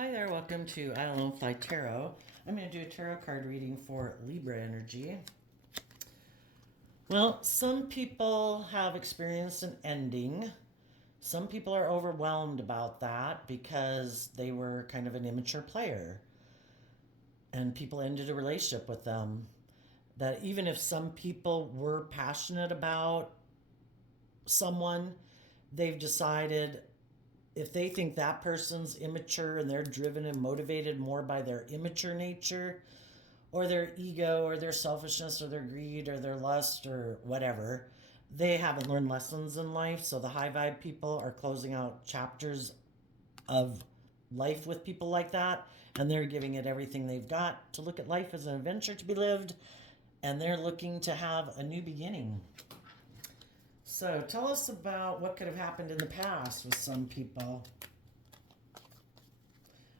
Hi there, welcome to I Don't Know Fly Tarot. I'm going to do a tarot card reading for Libra energy. Well, some people have experienced an ending. Some people are overwhelmed about that because they were kind of an immature player and people ended a relationship with them. That even if some people were passionate about someone, they've decided if they think that person's immature and they're driven and motivated more by their immature nature or their ego or their selfishness or their greed or their lust or whatever, they haven't learned lessons in life. So the high vibe people are closing out chapters of life with people like that, and they're giving it everything they've got to look at life as an adventure to be lived, and they're looking to have a new beginning. So tell us about what could have happened in the past with some people.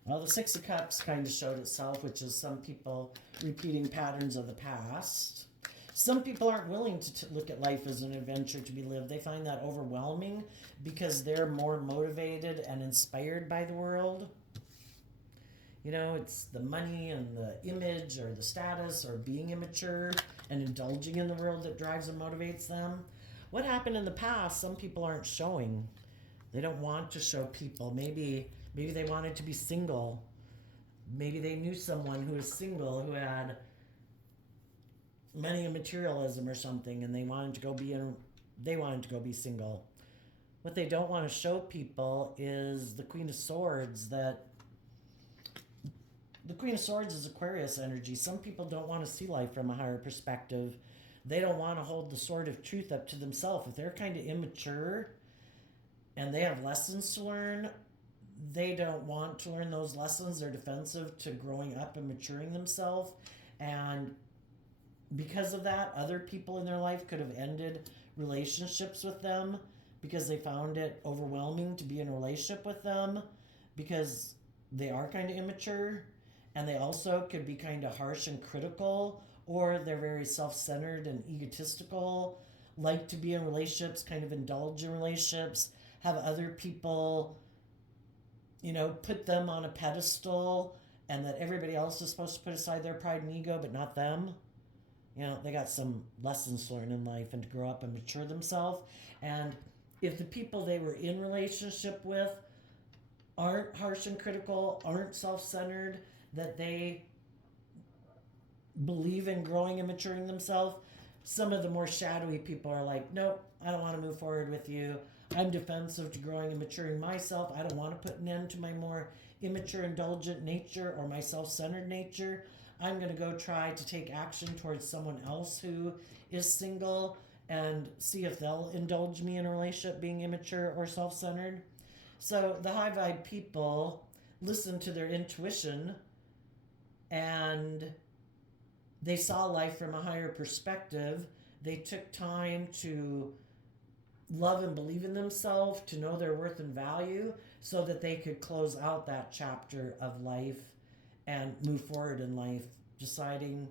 Well, the Six of Cups kind of showed itself, which is some people repeating patterns of the past. Some people aren't willing to look at life as an adventure to be lived. They find that overwhelming because they're more motivated and inspired by the world. You know, it's the money and the image or the status or being immature and indulging in the world that drives and motivates them. What happened in the past, some people aren't showing. They don't want to show people. Maybe they wanted to be single. Maybe they knew someone who was single who had money and materialism or something, and they wanted to go be single. What they don't want to show people is the Queen of Swords. That the Queen of Swords is Aquarius energy. Some people don't want to see life from a higher perspective. They don't want to hold the sword of truth up to themselves. If they're kind of immature and they have lessons to learn, they don't want to learn those lessons. They're defensive to growing up and maturing themselves. And because of that, other people in their life could have ended relationships with them because they found it overwhelming to be in a relationship with them because they are kind of immature, and they also could be kind of harsh and critical, or they're very self-centered and egotistical, like to be in relationships, kind of indulge in relationships, have other people, put them on a pedestal, and that everybody else is supposed to put aside their pride and ego, but not them. They got some lessons to learn in life and to grow up and mature themselves. And if the people they were in relationship with aren't harsh and critical, aren't self-centered, that they believe in growing and maturing themselves, some of the more shadowy people are like, nope, I don't want to move forward with you. I'm defensive to growing and maturing myself. I don't want to put an end to my more immature, indulgent nature or my self-centered nature. I'm going to go try to take action towards someone else who is single and see if they'll indulge me in a relationship being immature or self-centered. So the high vibe people listen to their intuition, and they saw life from a higher perspective. They took time to love and believe in themselves, to know their worth and value, so that they could close out that chapter of life and move forward in life, deciding,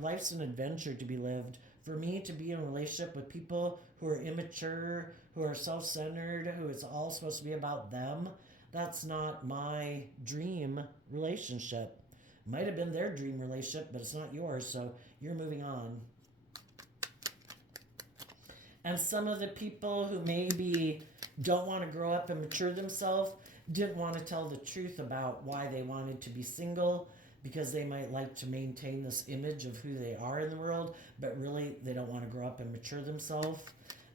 life's an adventure to be lived. For me to be in a relationship with people who are immature, who are self-centered, who it's all supposed to be about them, that's not my dream relationship. Might have been their dream relationship, but it's not yours, so you're moving on. And some of the people who maybe don't want to grow up and mature themselves didn't want to tell the truth about why they wanted to be single, because they might like to maintain this image of who they are in the world, but really they don't want to grow up and mature themselves.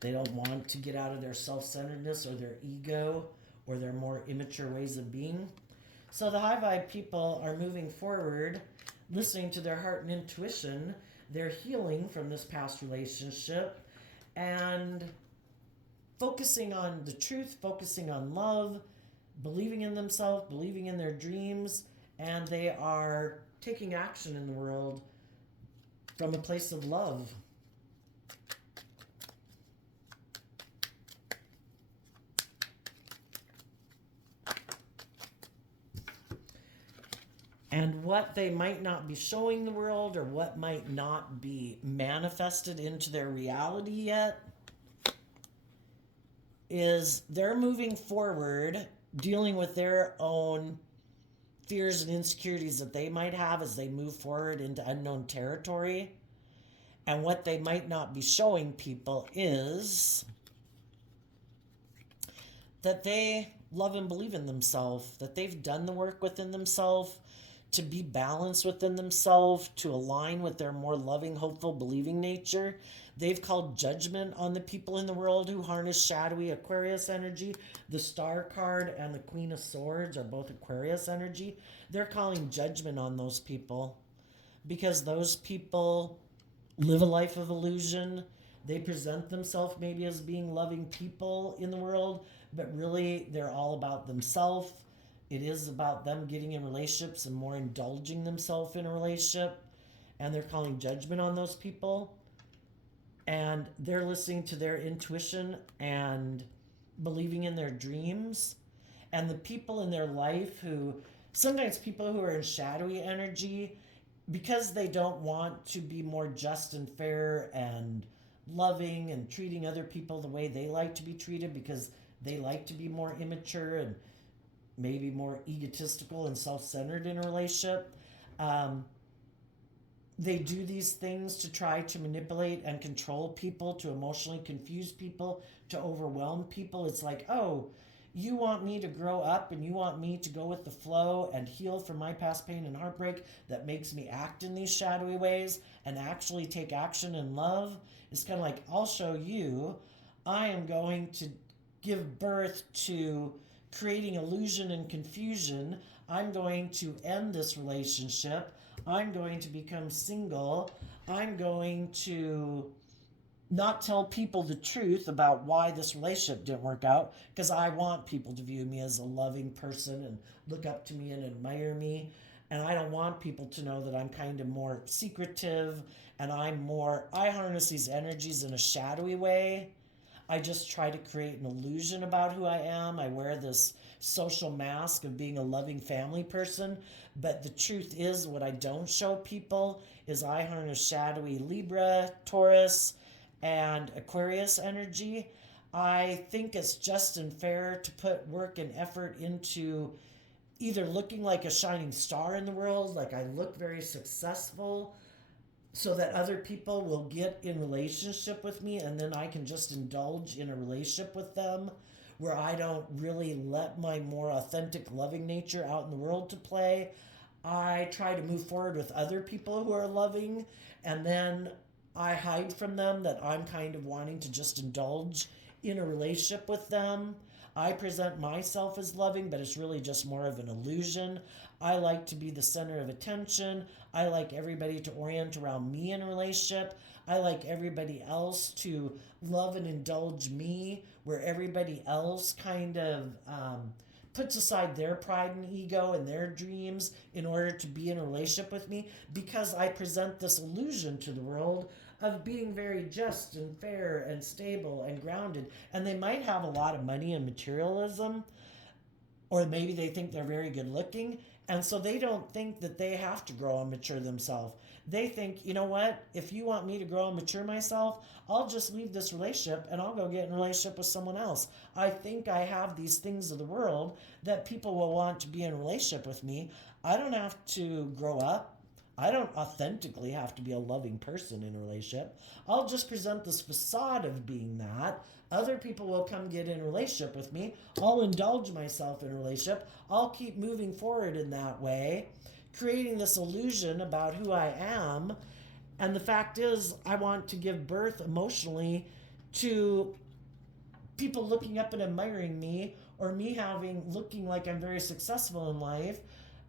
They don't want to get out of their self-centeredness or their ego or their more immature ways of being. So the high vibe people are moving forward, listening to their heart and intuition. They're healing from this past relationship and focusing on the truth, focusing on love, believing in themselves, believing in their dreams, and they are taking action in the world from a place of love. And what they might not be showing the world, or what might not be manifested into their reality yet, is they're moving forward, dealing with their own fears and insecurities that they might have as they move forward into unknown territory. And what they might not be showing people is that they love and believe in themselves, that they've done the work within themselves to be balanced within themselves, to align with their more loving, hopeful, believing nature. They've called judgment on the people in the world who harness shadowy Aquarius energy. The Star card and the Queen of Swords are both Aquarius energy. They're calling judgment on those people because those people live a life of illusion. They present themselves maybe as being loving people in the world, but really they're all about themselves. It is about them getting in relationships and more indulging themselves in a relationship. And they're calling judgment on those people. And they're listening to their intuition and believing in their dreams. And the people in their life who, sometimes people who are in shadowy energy, because they don't want to be more just and fair and loving and treating other people the way they like to be treated, because they like to be more immature and maybe more egotistical and self-centered in a relationship. They do these things to try to manipulate and control people, to emotionally confuse people, to overwhelm people. It's like, oh, you want me to grow up and you want me to go with the flow and heal from my past pain and heartbreak that makes me act in these shadowy ways and actually take action in love. It's kind of like, I'll show you. I am going to give birth to creating illusion and confusion. I'm going to end this relationship. I'm going to become single. I'm going to not tell people the truth about why this relationship didn't work out, because I want people to view me as a loving person and look up to me and admire me. And I don't want people to know that I'm kind of more secretive and I harness these energies in a shadowy way. I just try to create an illusion about who I am. I wear this social mask of being a loving family person. But the truth is, what I don't show people is I harness shadowy Libra, Taurus, and Aquarius energy. I think it's just and fair to put work and effort into either looking like a shining star in the world, like I look very successful, so that other people will get in relationship with me and then I can just indulge in a relationship with them where I don't really let my more authentic loving nature out in the world to play. I try to move forward with other people who are loving, and then I hide from them that I'm kind of wanting to just indulge in a relationship with them. I present myself as loving, but it's really just more of an illusion. I like to be the center of attention. I like everybody to orient around me in a relationship. I like everybody else to love and indulge me, where everybody else kind of puts aside their pride and ego and their dreams in order to be in a relationship with me, because I present this illusion to the world of being very just and fair and stable and grounded. And they might have a lot of money and materialism, or maybe they think they're very good looking, and so they don't think that they have to grow and mature themselves. They think, you know what, if you want me to grow and mature myself, I'll just leave this relationship and I'll go get in a relationship with someone else. I think I have these things of the world that people will want to be in a relationship with me. I don't have to grow up. I don't authentically have to be a loving person in a relationship. I'll just present this facade of being that. Other people will come get in a relationship with me. I'll indulge myself in a relationship. I'll keep moving forward in that way, creating this illusion about who I am. And the fact is, I want to give birth emotionally to people looking up and admiring me, or me looking like I'm very successful in life,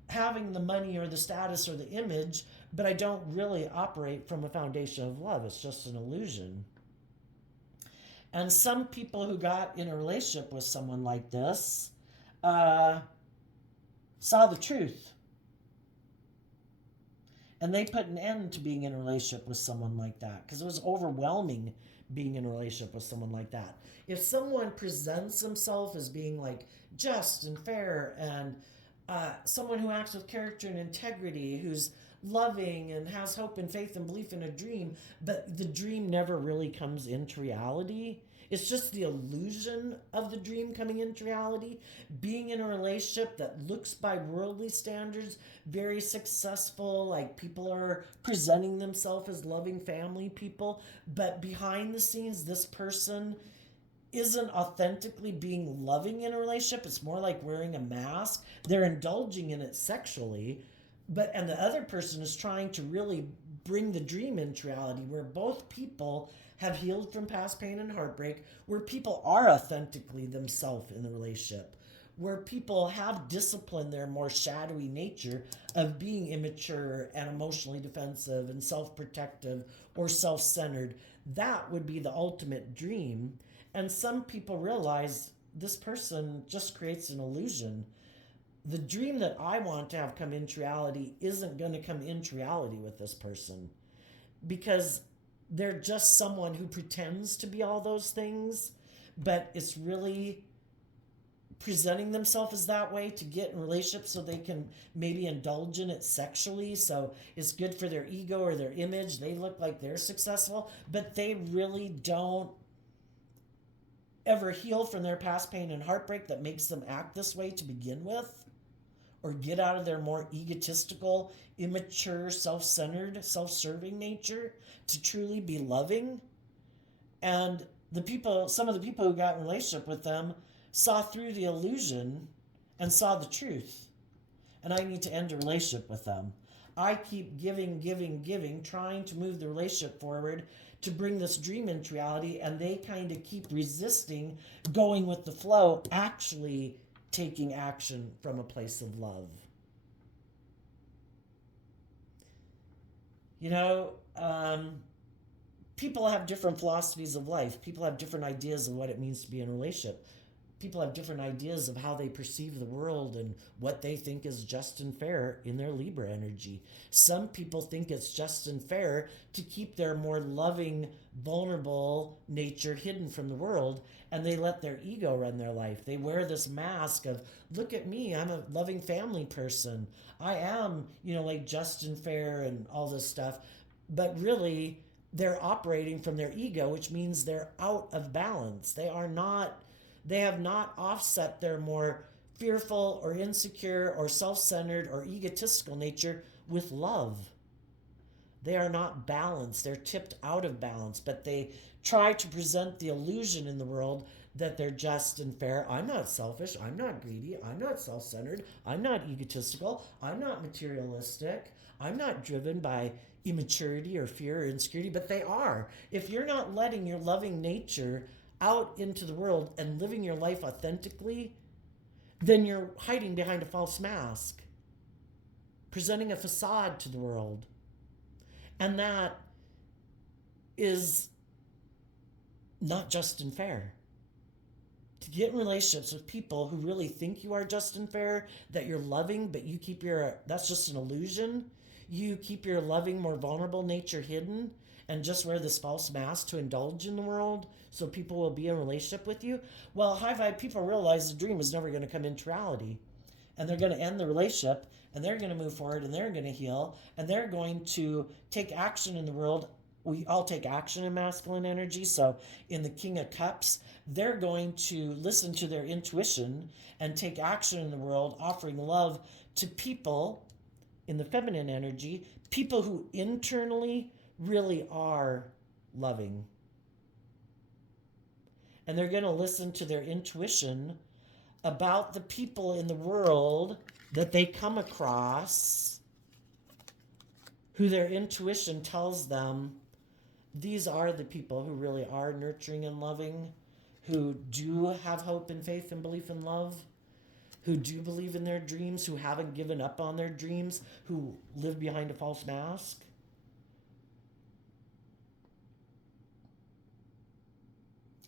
having the money or the status or the image, but I don't really operate from a foundation of love. It's just an illusion. And some people who got in a relationship with someone like this saw the truth. And they put an end to being in a relationship with someone like that, because it was overwhelming being in a relationship with someone like that. If someone presents themselves as being like just and fair and someone who acts with character and integrity, who's loving and has hope and faith and belief in a dream, but the dream never really comes into reality. It's just the illusion of the dream coming into reality. Being in a relationship that looks by worldly standards very successful, like people are presenting themselves as loving family people, but behind the scenes, this person isn't authentically being loving in a relationship. It's more like wearing a mask. They're indulging in it sexually, and the other person is trying to really bring the dream into reality, where both people have healed from past pain and heartbreak, where people are authentically themselves in the relationship, where people have disciplined their more shadowy nature of being immature and emotionally defensive and self-protective or self-centered. That would be the ultimate dream. And some people realize this person just creates an illusion. The dream that I want to have come into reality isn't going to come into reality with this person, because they're just someone who pretends to be all those things, but it's really presenting themselves as that way to get in relationships so they can maybe indulge in it sexually. So it's good for their ego or their image. They look like they're successful, but they really don't ever heal from their past pain and heartbreak that makes them act this way to begin with, or get out of their more egotistical, immature, self-centered, self-serving nature to truly be loving. And some of the people who got in a relationship with them saw through the illusion and saw the truth. And I need to end a relationship with them. I keep giving, trying to move the relationship forward to bring this dream into reality, and they kind of keep resisting going with the flow, actually taking action from a place of love. You know, people have different philosophies of life. People have different ideas of what it means to be in a relationship. People have different ideas of how they perceive the world and what they think is just and fair in their Libra energy. Some people think it's just and fair to keep their more loving, vulnerable nature hidden from the world, and they let their ego run their life. They wear this mask of, look at me, I'm a loving family person. I am, like just and fair and all this stuff. But really, they're operating from their ego, which means they're out of balance. They have not offset their more fearful or insecure or self-centered or egotistical nature with love. They are not balanced. They're tipped out of balance, but they try to present the illusion in the world that they're just and fair. I'm not selfish. I'm not greedy. I'm not self-centered. I'm not egotistical. I'm not materialistic. I'm not driven by immaturity or fear or insecurity, but they are. If you're not letting your loving nature out into the world and living your life authentically, then you're hiding behind a false mask, presenting a facade to the world. And that is not just and fair. To get in relationships with people who really think you are just and fair, that you're loving, but that's just an illusion. You keep your loving, more vulnerable nature hidden and just wear this false mask to indulge in the world so people will be in a relationship with you. Well, high vibe people realize the dream is never going to come into reality. And they're going to end the relationship, and they're going to move forward, and they're going to heal, and they're going to take action in the world. We all take action in masculine energy. So in the King of Cups, they're going to listen to their intuition and take action in the world, offering love to people in the feminine energy, people who internally really are loving. And they're going to listen to their intuition about the people in the world that they come across, who their intuition tells them these are the people who really are nurturing and loving, who do have hope and faith and belief in love, who do believe in their dreams, who haven't given up on their dreams, who live behind a false mask.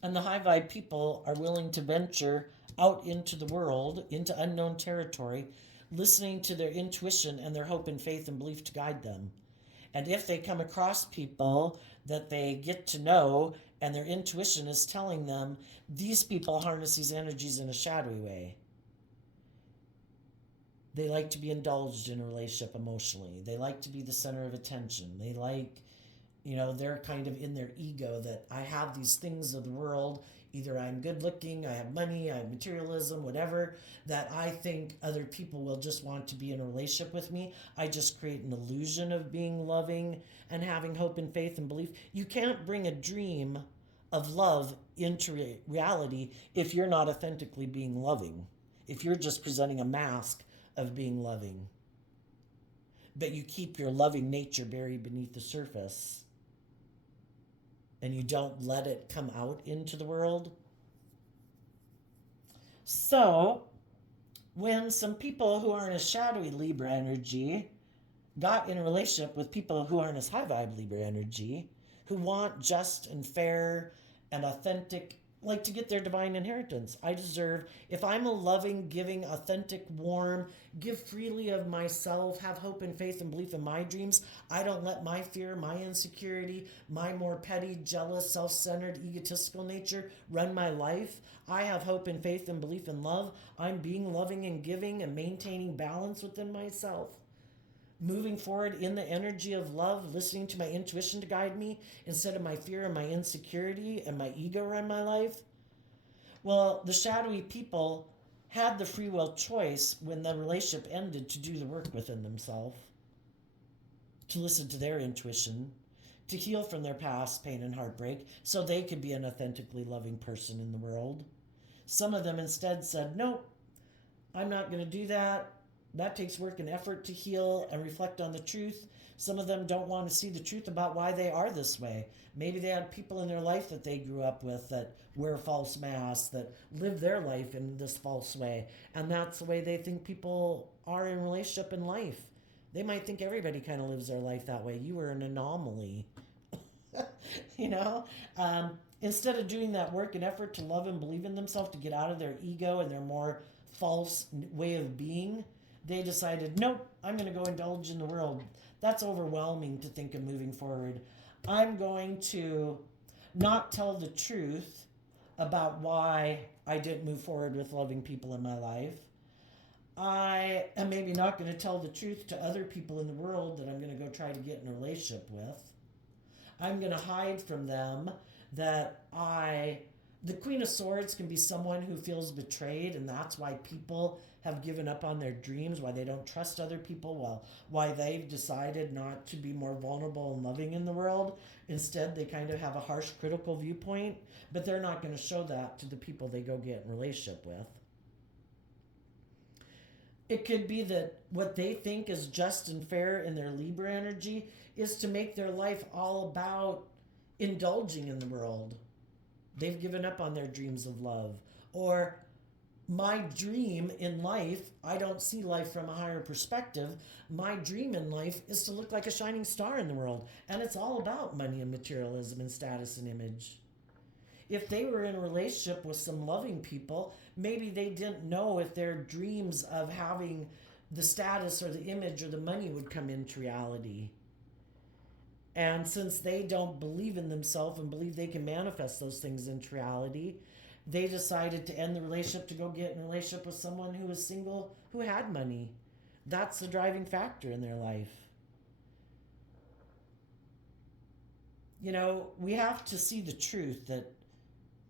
And the high vibe people are willing to venture out into the world, into unknown territory, listening to their intuition and their hope and faith and belief to guide them. And if they come across people that they get to know and their intuition is telling them these people harness these energies in a shadowy way, They like to be indulged in a relationship emotionally. They like to be the center of attention. They like, they're kind of in their ego that I have these things of the world. Either I'm good looking, I have money, I have materialism, whatever, that I think other people will just want to be in a relationship with me. I just create an illusion of being loving and having hope and faith and belief. You can't bring a dream of love into reality if you're not authentically being loving, if you're just presenting a mask of being loving, but you keep your loving nature buried beneath the surface and you don't let it come out into the world. So, when some people who are in a shadowy Libra energy got in a relationship with people who are in a high vibe Libra energy, who want just and fair and authentic, like to get their divine inheritance. I deserve, if I'm a loving, giving, authentic, warm, give freely of myself, have hope and faith and belief in my dreams, I don't let my fear, my insecurity, my more petty, jealous, self-centered, egotistical nature run my life. I have hope and faith and belief in love. I'm being loving and giving and maintaining balance within myself. Moving forward in the energy of love, listening to my intuition to guide me instead of my fear and my insecurity and my ego run my life. Well, the shadowy people had the free will choice when the relationship ended to do the work within themselves, to listen to their intuition, to heal from their past pain and heartbreak so they could be an authentically loving person in the world. Some of them instead said, nope, I'm not going to do that. That takes work and effort to heal and reflect on the truth. Some of them don't want to see the truth about why they are this way. Maybe they had people in their life that they grew up with that wear false masks, that live their life in this false way. And that's the way they think people are in relationship in life. They might think everybody kind of lives their life that way. You were an anomaly. Instead of doing that work and effort to love and believe in themselves, to get out of their ego and their more false way of being, they decided, nope, I'm going to go indulge in the world. That's overwhelming to think of moving forward. I'm going to not tell the truth about why I didn't move forward with loving people in my life. I am maybe not going to tell the truth to other people in the world that I'm going to go try to get in a relationship with. I'm going to hide from them that the Queen of Swords can be someone who feels betrayed, and that's why people have given up on their dreams, why they don't trust other people, why they've decided not to be more vulnerable and loving in the world. Instead, they kind of have a harsh, critical viewpoint, but they're not going to show that to the people they go get in a relationship with. It could be that what they think is just and fair in their Libra energy is to make their life all about indulging in the world. They've given up on their dreams of love. Or my dream in life, I don't see life from a higher perspective. My dream in life is to look like a shining star in the world. And it's all about money and materialism and status and image. If they were in a relationship with some loving people, maybe they didn't know if their dreams of having the status or the image or the money would come into reality. And since they don't believe in themselves and believe they can manifest those things into reality, they decided to end the relationship to go get in a relationship with someone who was single, who had money. That's the driving factor in their life. We have to see the truth that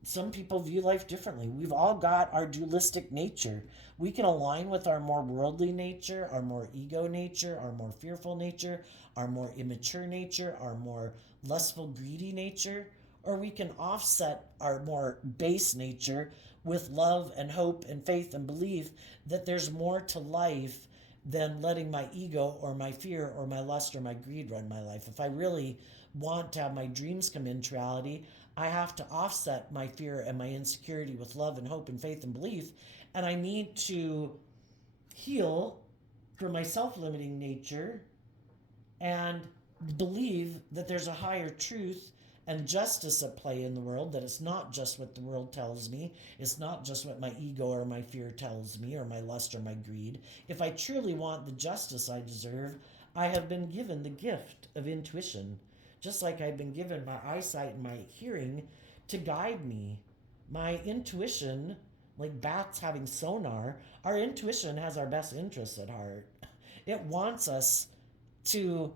some people view life differently. We've all got our dualistic nature. We can align with our more worldly nature, our more ego nature, our more fearful nature, our more immature nature, our more lustful, greedy nature, or we can offset our more base nature with love and hope and faith and belief that there's more to life than letting my ego or my fear or my lust or my greed run my life. If I really want to have my dreams come into reality, I have to offset my fear and my insecurity with love and hope and faith and belief. And I need to heal from my self-limiting nature and believe that there's a higher truth and justice at play in the world, that it's not just what the world tells me. It's not just what my ego or my fear tells me, or my lust or my greed. If I truly want the justice I deserve, I have been given the gift of intuition, just like I've been given my eyesight and my hearing to guide me. My intuition, like bats having sonar, our intuition has our best interests at heart. It wants us to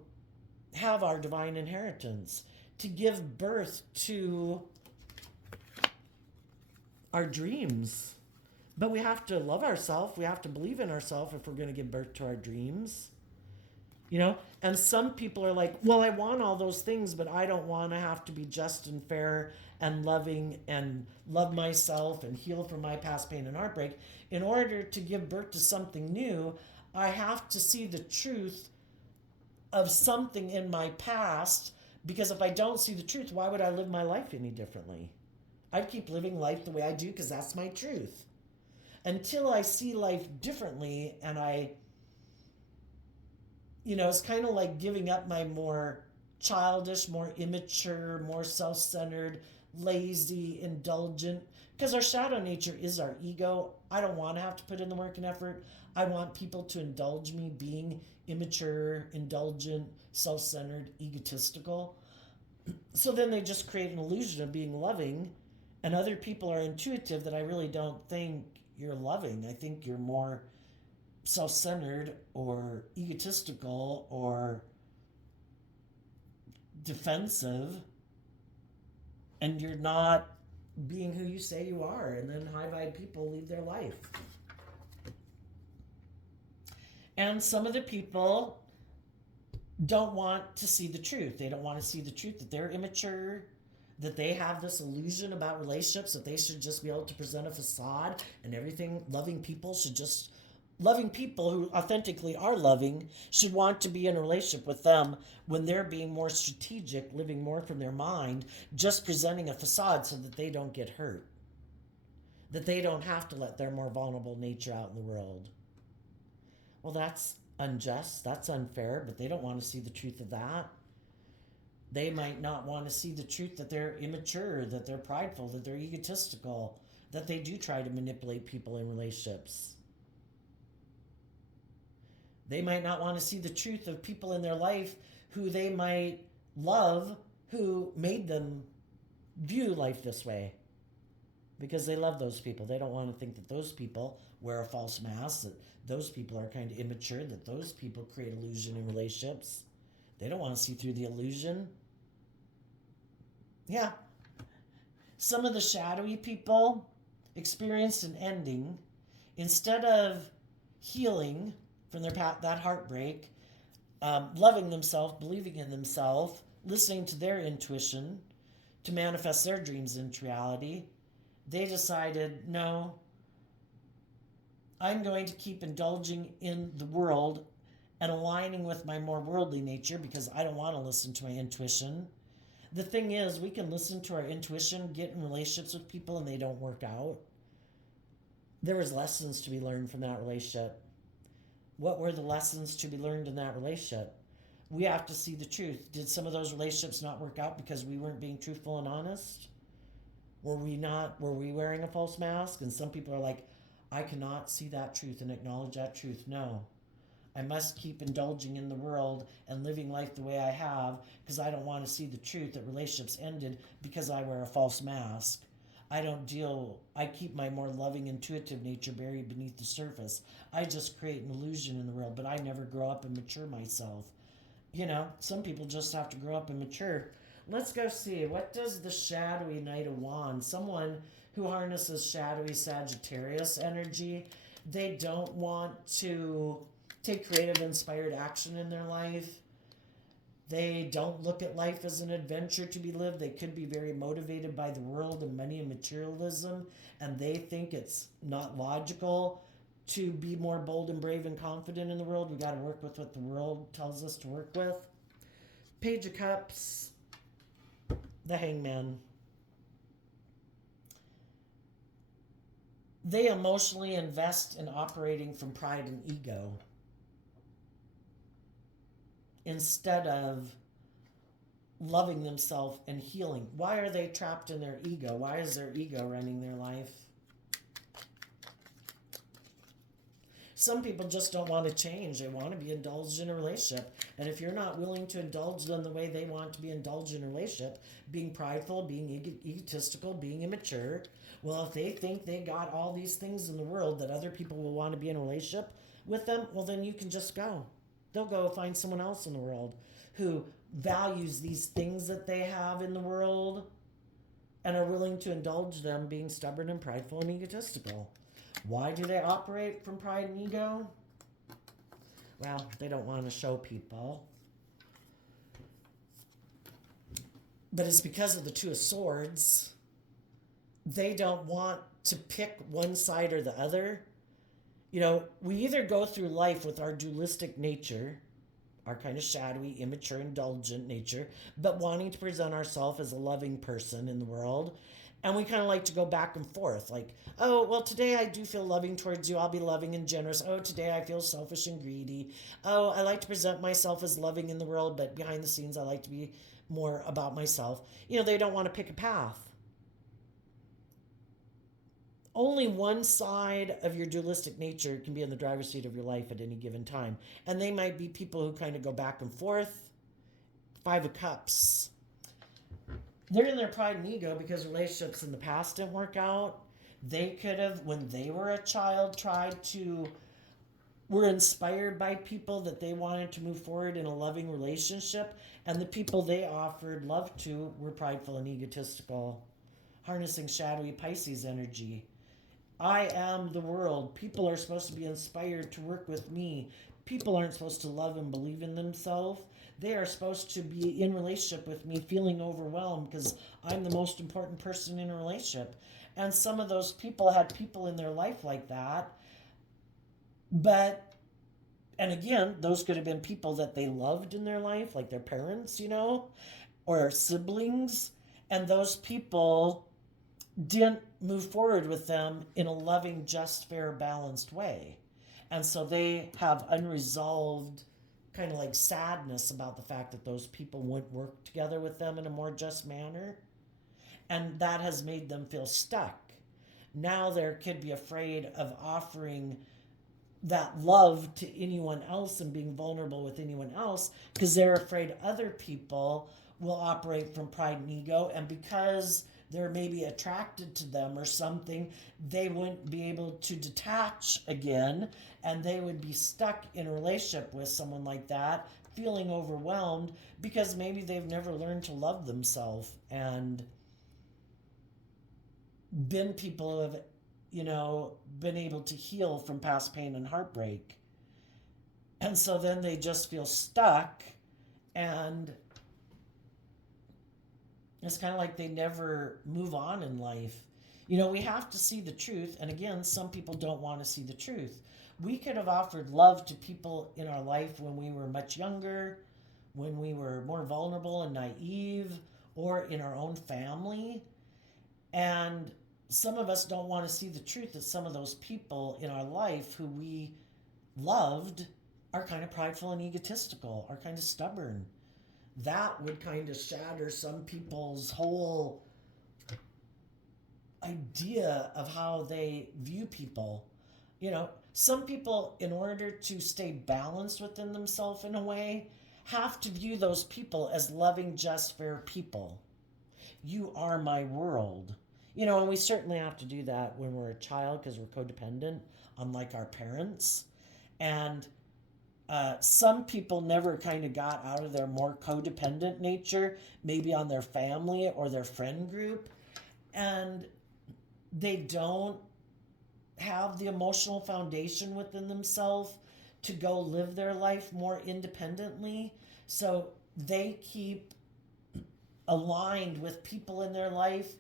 have our divine inheritance, to give birth to our dreams. But we have to love ourselves. We have to believe in ourselves if we're going to give birth to our dreams. You know, and some people are like, well, I want all those things, but I don't want to have to be just and fair and loving and love myself and heal from my past pain and heartbreak. In order to give birth to something new, I have to see the truth of something in my past, because if I don't see the truth, why would I live my life any differently? I'd keep living life the way I do because that's my truth. Until I see life differently, and it's kind of like giving up my more childish, more immature, more self-centered, lazy, indulgent, because our shadow nature is our ego. I don't want to have to put in the work and effort. I want people to indulge me being immature, indulgent, self-centered, egotistical. So then they just create an illusion of being loving, and other people are intuitive that I really don't think you're loving. I think you're more self-centered or egotistical or defensive, and you're not being who you say you are. And then high-vibe people leave their life. And some of the people don't want to see the truth. They don't want to see the truth that they're immature, that they have this illusion about relationships, that they should just be able to present a facade and everything. Loving people who authentically are loving should want to be in a relationship with them when they're being more strategic, living more from their mind, just presenting a facade so that they don't get hurt, that they don't have to let their more vulnerable nature out in the world. Well, that's unjust, that's unfair, but they don't want to see the truth of that. They might not want to see the truth that they're immature, that they're prideful, that they're egotistical, that they do try to manipulate people in relationships. They might not want to see the truth of people in their life who they might love, who made them view life this way, because they love those people. They don't want to think that those people wear a false mask, that those people are kind of immature, that those people create illusion in relationships. They don't want to see through the illusion. Yeah. Some of the shadowy people experienced an ending. Instead of healing from that heartbreak, loving themselves, believing in themselves, listening to their intuition to manifest their dreams into reality, they decided, no, I'm going to keep indulging in the world and aligning with my more worldly nature because I don't want to listen to my intuition. The thing is, we can listen to our intuition, get in relationships with people, and they don't work out. There was lessons to be learned from that relationship. What were the lessons to be learned in that relationship? We have to see the truth. Did some of those relationships not work out because we weren't being truthful and honest? Were we wearing a false mask? And some people are like, I cannot see that truth and acknowledge that truth. No. I must keep indulging in the world and living life the way I have because I don't want to see the truth that relationships ended because I wear a false mask. I keep my more loving, intuitive nature buried beneath the surface. I just create an illusion in the world, but I never grow up and mature myself. Some people just have to grow up and mature. Let's go see. What does the shadowy Knight of Wands? Someone who harnesses shadowy Sagittarius energy. They don't want to take creative, inspired action in their life. They don't look at life as an adventure to be lived. They could be very motivated by the world and money and materialism, and they think it's not logical to be more bold and brave and confident in the world. We got to work with what the world tells us to work with. Page of Cups, the Hangman. They emotionally invest in operating from pride and ego instead of loving themselves and healing. Why are they trapped in their ego? Why is their ego running their life? Some people just don't want to change. They want to be indulged in a relationship. And if you're not willing to indulge them the way they want to be indulged in a relationship, being prideful, being egotistical, being immature, well, if they think they got all these things in the world that other people will want to be in a relationship with them, well, then you can just go. They'll go find someone else in the world who values these things that they have in the world and are willing to indulge them being stubborn and prideful and egotistical. Why do they operate from pride and ego? Well, they don't want to show people. But it's because of the Two of Swords. They don't want to pick one side or the other. You know, we either go through life with our dualistic nature, our kind of shadowy, immature, indulgent nature, but wanting to present ourselves as a loving person in the world. And we kind of like to go back and forth. Like, oh, well, today I do feel loving towards you. I'll be loving and generous. Oh, today I feel selfish and greedy. Oh, I like to present myself as loving in the world, but behind the scenes I like to be more about myself. You know, they don't want to pick a path. Only one side of your dualistic nature can be in the driver's seat of your life at any given time. And they might be people who kind of go back and forth. Five of Cups. They're in their pride and ego because relationships in the past didn't work out. They could have, when they were a child, were inspired by people that they wanted to move forward in a loving relationship. And the people they offered love to were prideful and egotistical, harnessing shadowy Pisces energy. I am the world. People are supposed to be inspired to work with me. People aren't supposed to love and believe in themselves. They are supposed to be in relationship with me feeling overwhelmed because I'm the most important person in a relationship. And some of those people had people in their life like that. But, and again, those could have been people that they loved in their life, like their parents, you know, or siblings. And those people didn't move forward with them in a loving, just, fair, balanced way. And so they have unresolved kind of like sadness about the fact that those people wouldn't work together with them in a more just manner. And that has made them feel stuck. Now they could be afraid of offering that love to anyone else and being vulnerable with anyone else because they're afraid other people will operate from pride and ego, and because they're maybe attracted to them or something, they wouldn't be able to detach again, and they would be stuck in a relationship with someone like that, feeling overwhelmed because maybe they've never learned to love themselves and been people who have, you know, been able to heal from past pain and heartbreak. And so then they just feel stuck, and it's kind of like they never move on in life. You know, we have to see the truth. And again, some people don't want to see the truth. We could have offered love to people in our life when we were much younger, when we were more vulnerable and naive, or in our own family. And some of us don't want to see the truth that some of those people in our life who we loved are kind of prideful and egotistical, are kind of stubborn. That would kind of shatter some people's whole idea of how they view people. You know, some people, in order to stay balanced within themselves in a way, have to view those people as loving, just, fair people. You are my world. You know, and we certainly have to do that when we're a child because we're codependent, unlike our parents. And some people never kind of got out of their more codependent nature, maybe on their family or their friend group, and they don't have the emotional foundation within themselves to go live their life more independently. So they keep aligned with people in their life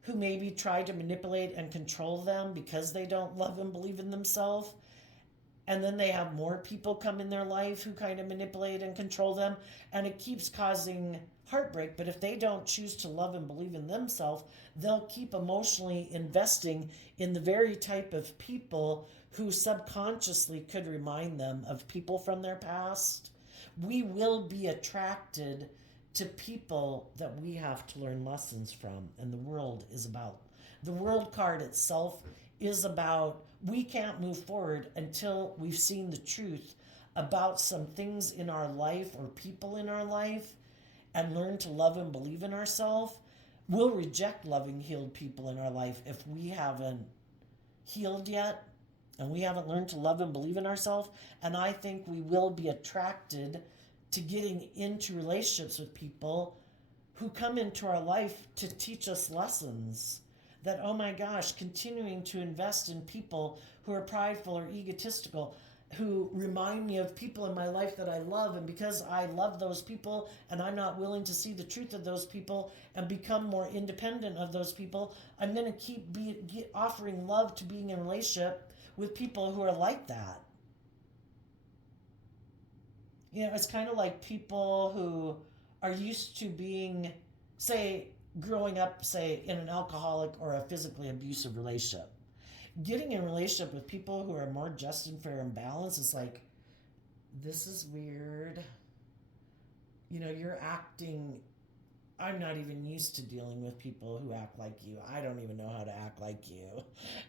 who maybe try to manipulate and control them because they don't love and believe in themselves. And then they have more people come in their life who kind of manipulate and control them. And it keeps causing heartbreak. But if they don't choose to love and believe in themselves, they'll keep emotionally investing in the very type of people who subconsciously could remind them of people from their past. We will be attracted to people that we have to learn lessons from. And the world is about. The world card itself is about we can't move forward until we've seen the truth about some things in our life or people in our life and learn to love and believe in ourselves. We'll reject loving, healed people in our life if we haven't healed yet and we haven't learned to love and believe in ourselves. And I think we will be attracted to getting into relationships with people who come into our life to teach us lessons. That, oh my gosh, continuing to invest in people who are prideful or egotistical, who remind me of people in my life that I love, and because I love those people and I'm not willing to see the truth of those people and become more independent of those people, I'm going to keep offering love to being in a relationship with people who are like that. You know, it's kind of like people who are used to being, say, growing up, say, in an alcoholic or a physically abusive relationship. Getting in a relationship with people who are more just and fair and balanced is like, this is weird. You know, you're acting, I'm not even used to dealing with people who act like you. I don't even know how to act like you,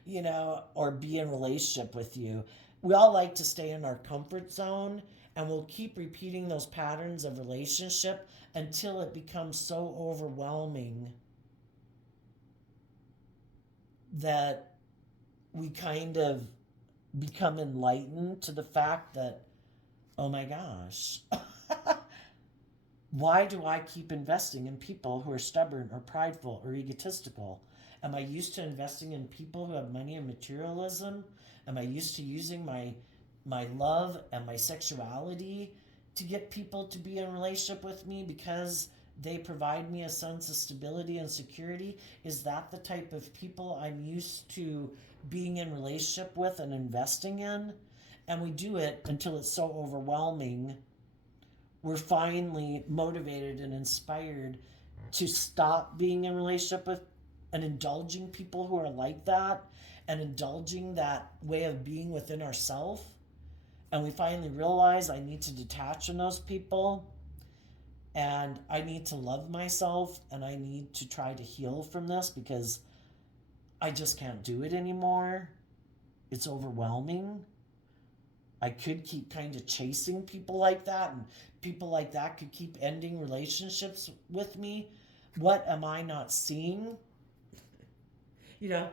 you know, or be in a relationship with you. We all like to stay in our comfort zone, and we'll keep repeating those patterns of relationship until it becomes so overwhelming that we kind of become enlightened to the fact that, oh my gosh, why do I keep investing in people who are stubborn or prideful or egotistical? Am I used to investing in people who have money and materialism? Am I used to using my love and my sexuality to get people to be in a relationship with me because they provide me a sense of stability and security? Is that the type of people I'm used to being in relationship with and investing in? And we do it until it's so overwhelming. We're finally motivated and inspired to stop being in relationship with and indulging people who are like that and indulging that way of being within ourselves. And we finally realize I need to detach from those people, and I need to love myself, and I need to try to heal from this because I just can't do it anymore. It's overwhelming. I could keep kind of chasing people like that, and people like that could keep ending relationships with me. What am I not seeing? You know,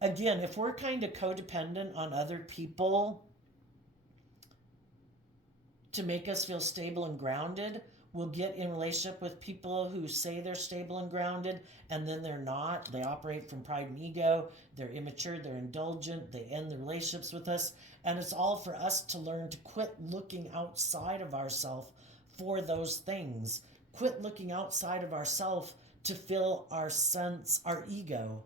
again, if we're kind of codependent on other people to make us feel stable and grounded, we'll get in relationship with people who say they're stable and grounded, and then they're not. They operate from pride and ego. They're immature. They're indulgent. They end the relationships with us. And it's all for us to learn to quit looking outside of ourselves for those things. Quit looking outside of ourselves to fill our ego.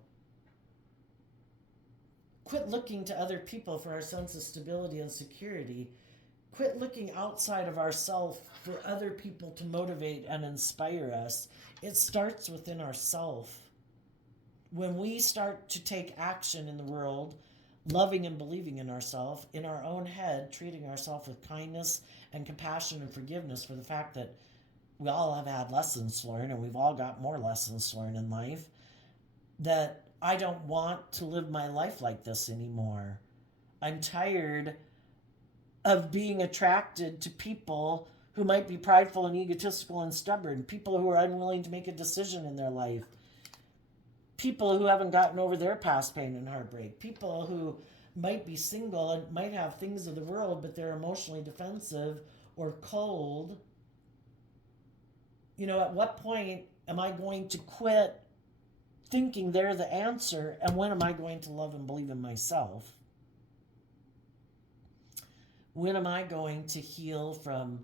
Quit looking to other people for our sense of stability and security. Quit looking outside of ourselves for other people to motivate and inspire us. It starts within ourselves. When we start to take action in the world, loving and believing in ourselves, in our own head, treating ourselves with kindness and compassion and forgiveness for the fact that we all have had lessons to learn and we've all got more lessons to learn in life, that I don't want to live my life like this anymore. I'm tired of being attracted to people who might be prideful and egotistical and stubborn, people who are unwilling to make a decision in their life, people who haven't gotten over their past pain and heartbreak, people who might be single and might have things of the world, but they're emotionally defensive or cold. You know, at what point am I going to quit thinking they're the answer, and when am I going to love and believe in myself? When am I going to heal from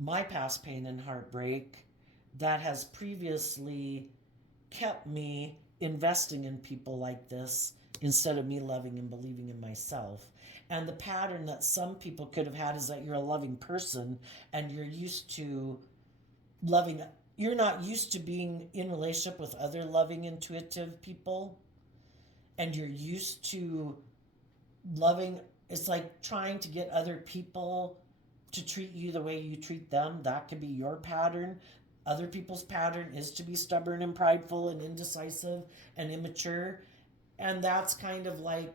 my past pain and heartbreak that has previously kept me investing in people like this instead of me loving and believing in myself? And the pattern that some people could have had is that you're a loving person and you're used to loving. You're not used to being in relationship with other loving, intuitive people, and you're used to loving. It's like trying to get other people to treat you the way you treat them. That could be your pattern. Other people's pattern is to be stubborn and prideful and indecisive and immature. And that's kind of like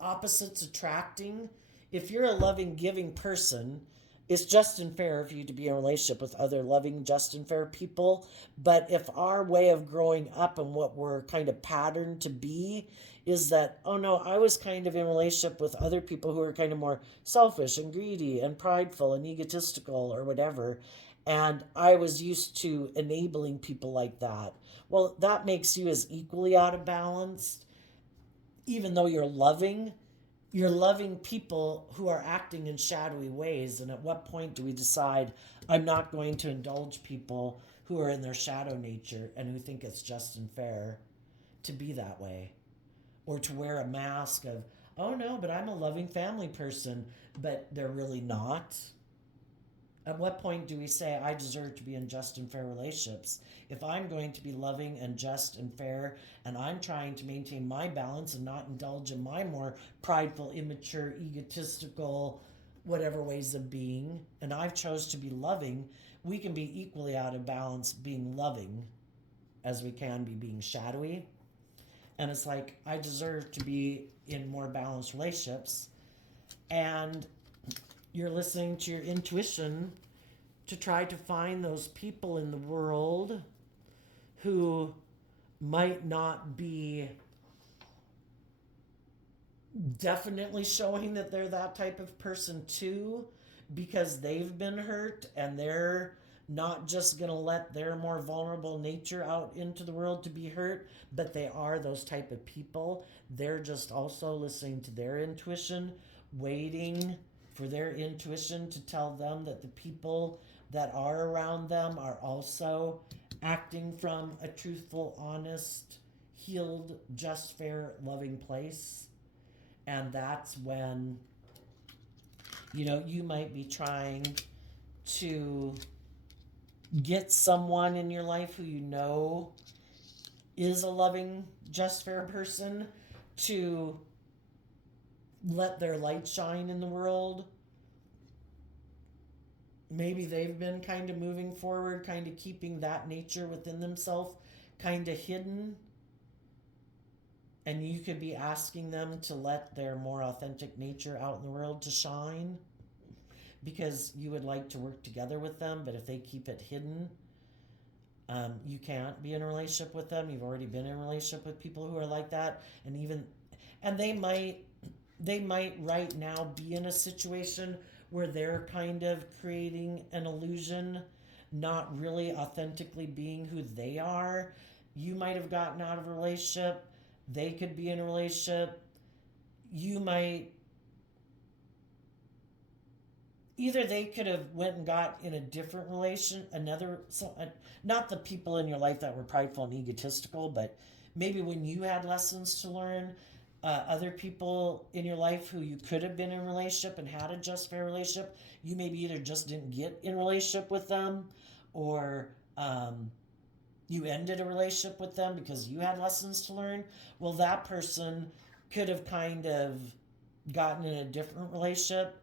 opposites attracting. If you're a loving, giving person, it's just and fair for you to be in a relationship with other loving, just and fair people. But if our way of growing up and what we're kind of patterned to be is that, oh no, I was kind of in a relationship with other people who are kind of more selfish and greedy and prideful and egotistical or whatever. And I was used to enabling people like that. Well, that makes you as equally out of balance, even though you're loving people who are acting in shadowy ways. And at what point do we decide, I'm not going to indulge people who are in their shadow nature and who think it's just and fair to be that way? Or to wear a mask of, oh no, but I'm a loving family person, but they're really not. At what point do we say, I deserve to be in just and fair relationships? If I'm going to be loving and just and fair, and I'm trying to maintain my balance and not indulge in my more prideful, immature, egotistical, whatever ways of being, and I've chose to be loving, we can be equally out of balance being loving as we can be being shadowy. And it's like, I deserve to be in more balanced relationships. And you're listening to your intuition to try to find those people in the world who might not be definitely showing that they're that type of person too, because they've been hurt and they're not just going to let their more vulnerable nature out into the world to be hurt, but they are those type of people. They're just also listening to their intuition, waiting for their intuition to tell them that the people that are around them are also acting from a truthful, honest, healed, just, fair, loving place. And that's when, you might be trying to get someone in your life who is a loving, just, fair person to let their light shine in the world. Maybe they've been kind of moving forward, kind of keeping that nature within themselves kind of hidden. And you could be asking them to let their more authentic nature out in the world to shine, because you would like to work together with them. But if they keep it hidden, you can't be in a relationship with them. You've already been in a relationship with people who are like that. And they might right now be in a situation where they're kind of creating an illusion, not really authentically being who they are. You might have gotten out of a relationship. They could be in a relationship. Either they could have went and got in a different relation, not the people in your life that were prideful and egotistical, but maybe when you had lessons to learn, other people in your life who you could have been in a relationship and had a just fair relationship, you maybe either just didn't get in a relationship with them, or you ended a relationship with them because you had lessons to learn. Well, that person could have kind of gotten in a different relationship.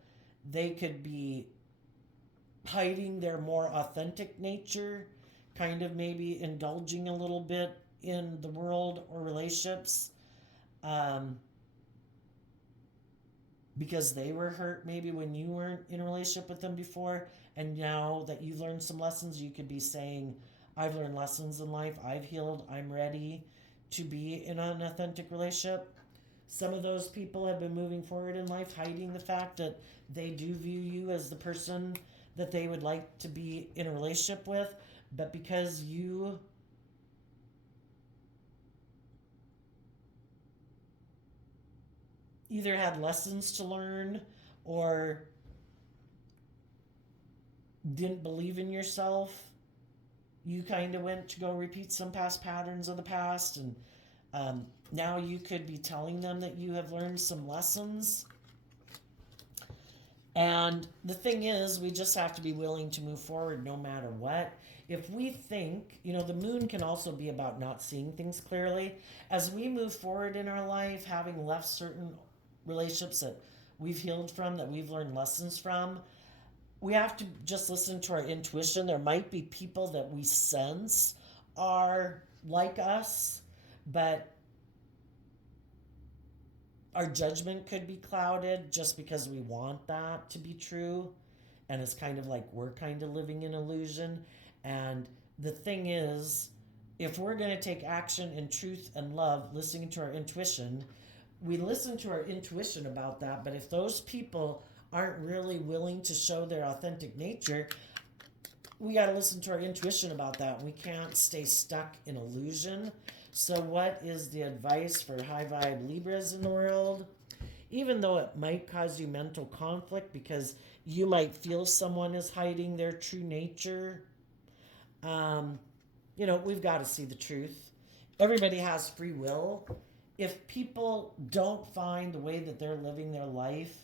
They could be hiding their more authentic nature, kind of maybe indulging a little bit in the world or relationships, because they were hurt maybe when you weren't in a relationship with them before. And now that you've learned some lessons, you could be saying, I've learned lessons in life, I've healed, I'm ready to be in an authentic relationship. Some of those people have been moving forward in life, hiding the fact that they do view you as the person that they would like to be in a relationship with. But because you either had lessons to learn or didn't believe in yourself, you kind of went to go repeat some past patterns of the past. And now you could be telling them that you have learned some lessons. And the thing is, we just have to be willing to move forward no matter what. If we think, the moon can also be about not seeing things clearly. As we move forward in our life, having left certain relationships that we've healed from, that we've learned lessons from, we have to just listen to our intuition. There might be people that we sense are like us, but our judgment could be clouded just because we want that to be true. And it's kind of like we're kind of living in illusion. And the thing is, if we're going to take action in truth and love, listening to our intuition, we listen to our intuition about that. But if those people aren't really willing to show their authentic nature, we got to listen to our intuition about that. We can't stay stuck in illusion. So what is the advice for high vibe Libras in the world? Even though it might cause you mental conflict because you might feel someone is hiding their true nature, we've got to see the truth. Everybody has free will. If people don't find the way that they're living their life,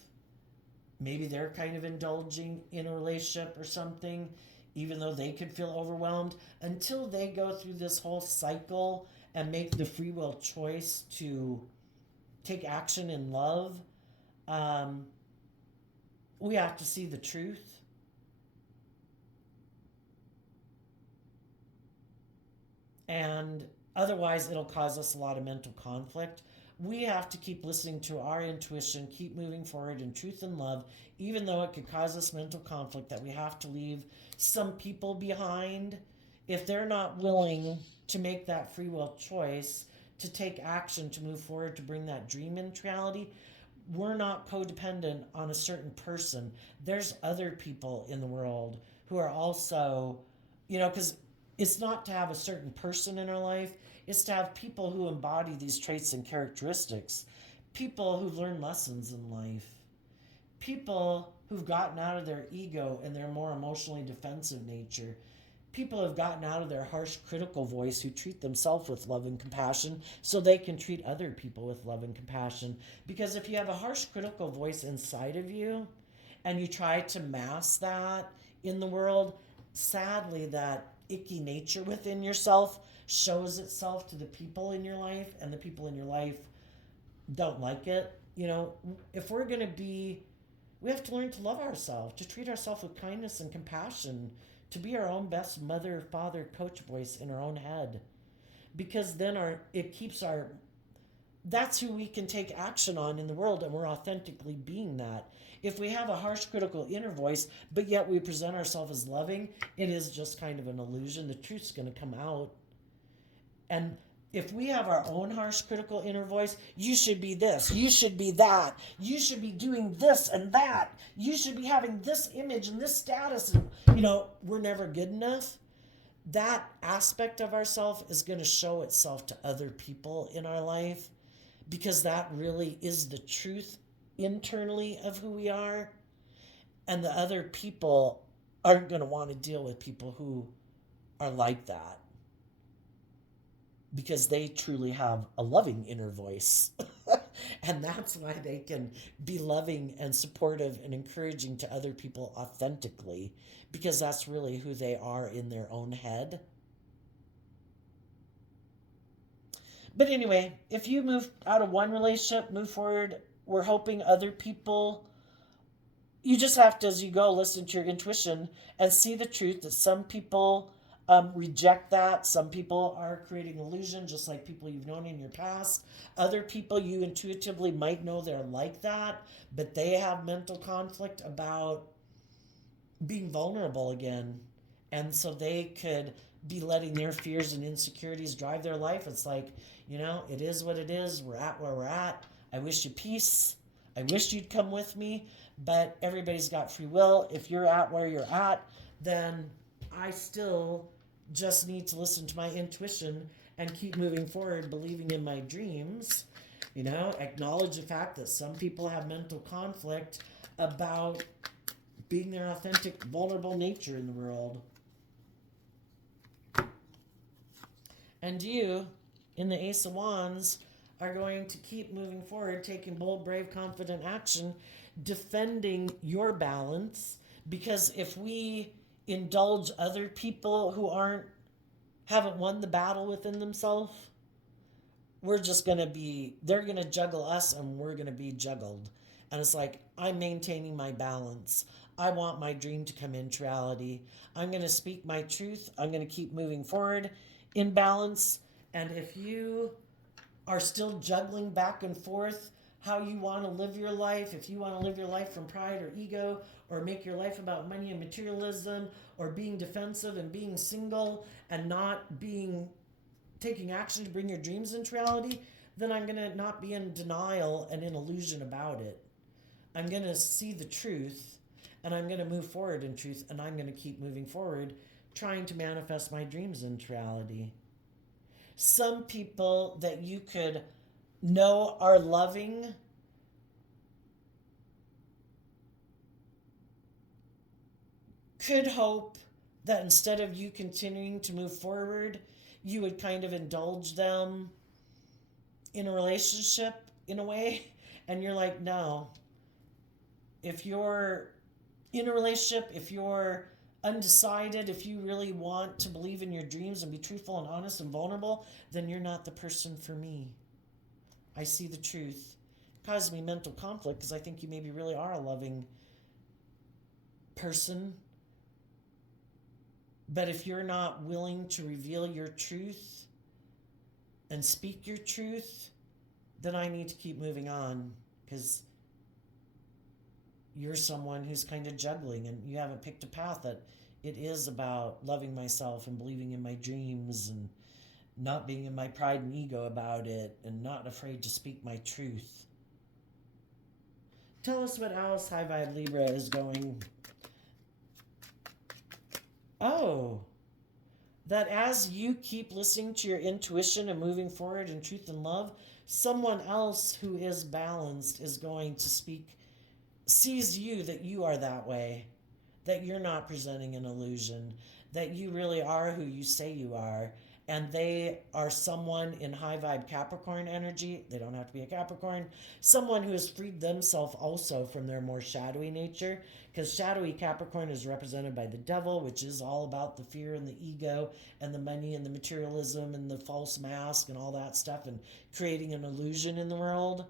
maybe they're kind of indulging in a relationship or something, even though they could feel overwhelmed, until they go through this whole cycle and make the free will choice to take action in love, we have to see the truth. And otherwise, it'll cause us a lot of mental conflict. We have to keep listening to our intuition, keep moving forward in truth and love, even though it could cause us mental conflict, that we have to leave some people behind. If they're not willing to make that free will choice, to take action, to move forward, to bring that dream into reality, we're not codependent on a certain person. There's other people in the world who are also, because it's not to have a certain person in our life, it's to have people who embody these traits and characteristics. People who learn lessons in life. People who've gotten out of their ego and their more emotionally defensive nature. People who have gotten out of their harsh, critical voice, who treat themselves with love and compassion so they can treat other people with love and compassion. Because if you have a harsh, critical voice inside of you and you try to mask that in the world, sadly, that icky nature within yourself shows itself to the people in your life, and the people in your life don't like it. If we're going to be, we have to learn to love ourselves, to treat ourselves with kindness and compassion, to be our own best mother, father, coach voice in our own head. Because then that's who we can take action on in the world, and we're authentically being that. If we have a harsh, critical inner voice, but yet we present ourselves as loving, it is just kind of an illusion. The truth's going to come out. And if we have our own harsh, critical inner voice, you should be this, you should be that, you should be doing this and that, you should be having this image and this status, and, we're never good enough. That aspect of ourselves is going to show itself to other people in our life, because that really is the truth internally of who we are. And the other people aren't going to want to deal with people who are like that, because they truly have a loving inner voice. And that's why they can be loving and supportive and encouraging to other people authentically, because that's really who they are in their own head. But anyway, if you move out of one relationship, move forward, we're hoping other people, you just have to, as you go, listen to your intuition and see the truth that some people reject that. Some people are creating illusion, just like people you've known in your past. Other people you intuitively might know they're like that, but they have mental conflict about being vulnerable again. And so they could be letting their fears and insecurities drive their life. It's like, it is what it is. We're at where we're at. I wish you peace. I wish you'd come with me, but everybody's got free will. If you're at where you're at, then I still just need to listen to my intuition and keep moving forward, believing in my dreams. Acknowledge the fact that some people have mental conflict about being their authentic, vulnerable nature in the world. And you, in the Ace of Wands, are going to keep moving forward, taking bold, brave, confident action, defending your balance. Because if we indulge other people who haven't won the battle within themselves, they're going to juggle us and we're going to be juggled. And it's like, I'm maintaining my balance. I want my dream to come into reality. I'm going to speak my truth. I'm going to keep moving forward in balance. And if you are still juggling back and forth, how you want to live your life. If you want to live your life from pride or ego, or make your life about money and materialism, or being defensive and being single and not being taking action to bring your dreams into reality, then I'm going to not be in denial and in illusion about it. I'm going to see the truth, and I'm going to move forward in truth, and I'm going to keep moving forward, trying to manifest my dreams into reality. Some people that you could know are loving could hope that instead of you continuing to move forward, you would kind of indulge them in a relationship in a way. And you're like, no. If you're in a relationship, if you're undecided, if you really want to believe in your dreams and be truthful and honest and vulnerable, then you're not the person for me. I see the truth. It causes me mental conflict because I think you maybe really are a loving person. But if you're not willing to reveal your truth and speak your truth, then I need to keep moving on, because you're someone who's kind of juggling and you haven't picked a path that it is about loving myself and believing in my dreams and not being in my pride and ego about it and not afraid to speak my truth. Tell us what else High Vibe Libra is going. Oh, that as you keep listening to your intuition and moving forward in truth and love, someone else who is balanced is going to speak, sees you that you are that way, that you're not presenting an illusion, that you really are who you say you are, and they are someone in high vibe Capricorn energy. They don't have to be a Capricorn. Someone who has freed themselves also from their more shadowy nature, because shadowy Capricorn is represented by the devil, which is all about the fear and the ego and the money and the materialism and the false mask and all that stuff and creating an illusion in the world.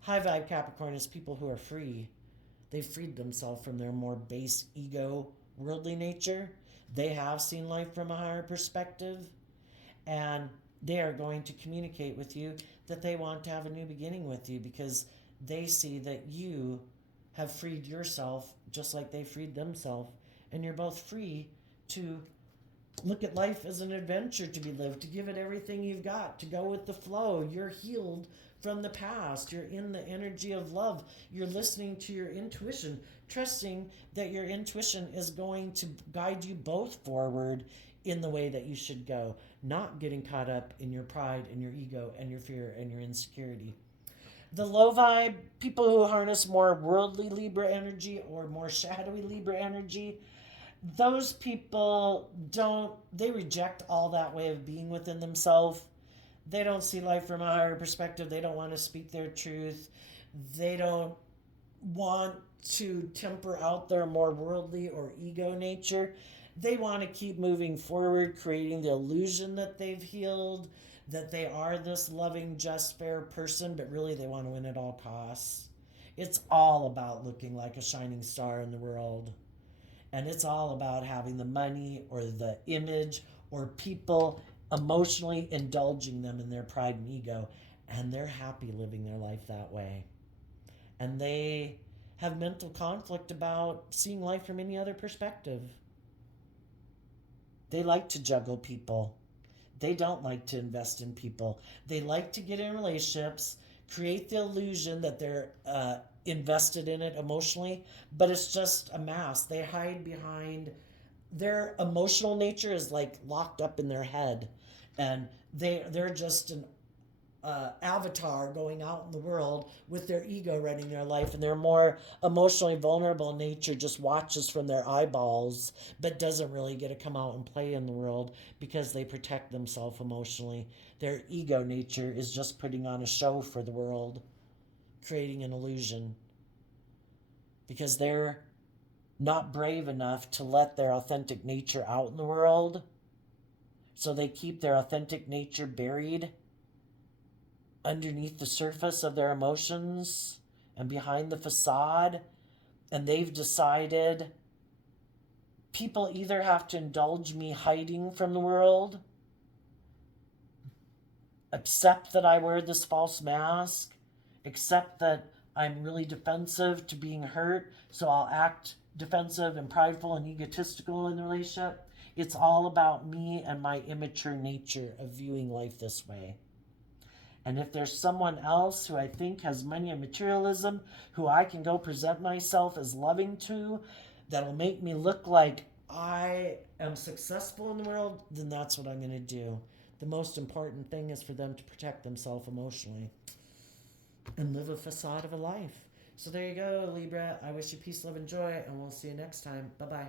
High vibe Capricorn is people who are free. They've freed themselves from their more base ego, worldly nature. They have seen life from a higher perspective, and they are going to communicate with you that they want to have a new beginning with you because they see that you have freed yourself just like they freed themselves, and you're both free to look at life as an adventure to be lived, to give it everything you've got, to go with the flow. You're healed from the past. You're in the energy of love. You're listening to your intuition, trusting that your intuition is going to guide you both forward in the way that you should go, not getting caught up in your pride and your ego and your fear and your insecurity. The low vibe, people who harness more worldly Libra energy or more shadowy Libra energy, those people they reject all that way of being within themselves. They don't see life from a higher perspective. They don't want to speak their truth. They don't want to temper out their more worldly or ego nature. They want to keep moving forward, creating the illusion that they've healed, that they are this loving, just, fair person, but really they want to win at all costs. It's all about looking like a shining star in the world. And it's all about having the money or the image or people emotionally indulging them in their pride and ego. And they're happy living their life that way. And they have mental conflict about seeing life from any other perspective. They like to juggle people. They don't like to invest in people. They like to get in relationships, create the illusion that they're invested in it emotionally, but it's just a mask. They hide behind their emotional nature is like locked up in their head, and they're just an avatar going out in the world with their ego running their life, and their more emotionally vulnerable nature just watches from their eyeballs but doesn't really get to come out and play in the world because they protect themselves emotionally. Their ego nature is just putting on a show for the world, creating an illusion, because they're not brave enough to let their authentic nature out in the world. So they keep their authentic nature buried underneath the surface of their emotions and behind the facade. And they've decided people either have to indulge me hiding from the world, accept that I wear this false mask, accept that I'm really defensive to being hurt, so I'll act defensive and prideful and egotistical in the relationship. It's all about me and my immature nature of viewing life this way. And if there's someone else who I think has money and materialism, who I can go present myself as loving to, that'll make me look like I am successful in the world, then that's what I'm going to do. The most important thing is for them to protect themselves emotionally and live a facade of a life. So there you go, Libra. I wish you peace, love, and joy, and we'll see you next time. Bye-bye.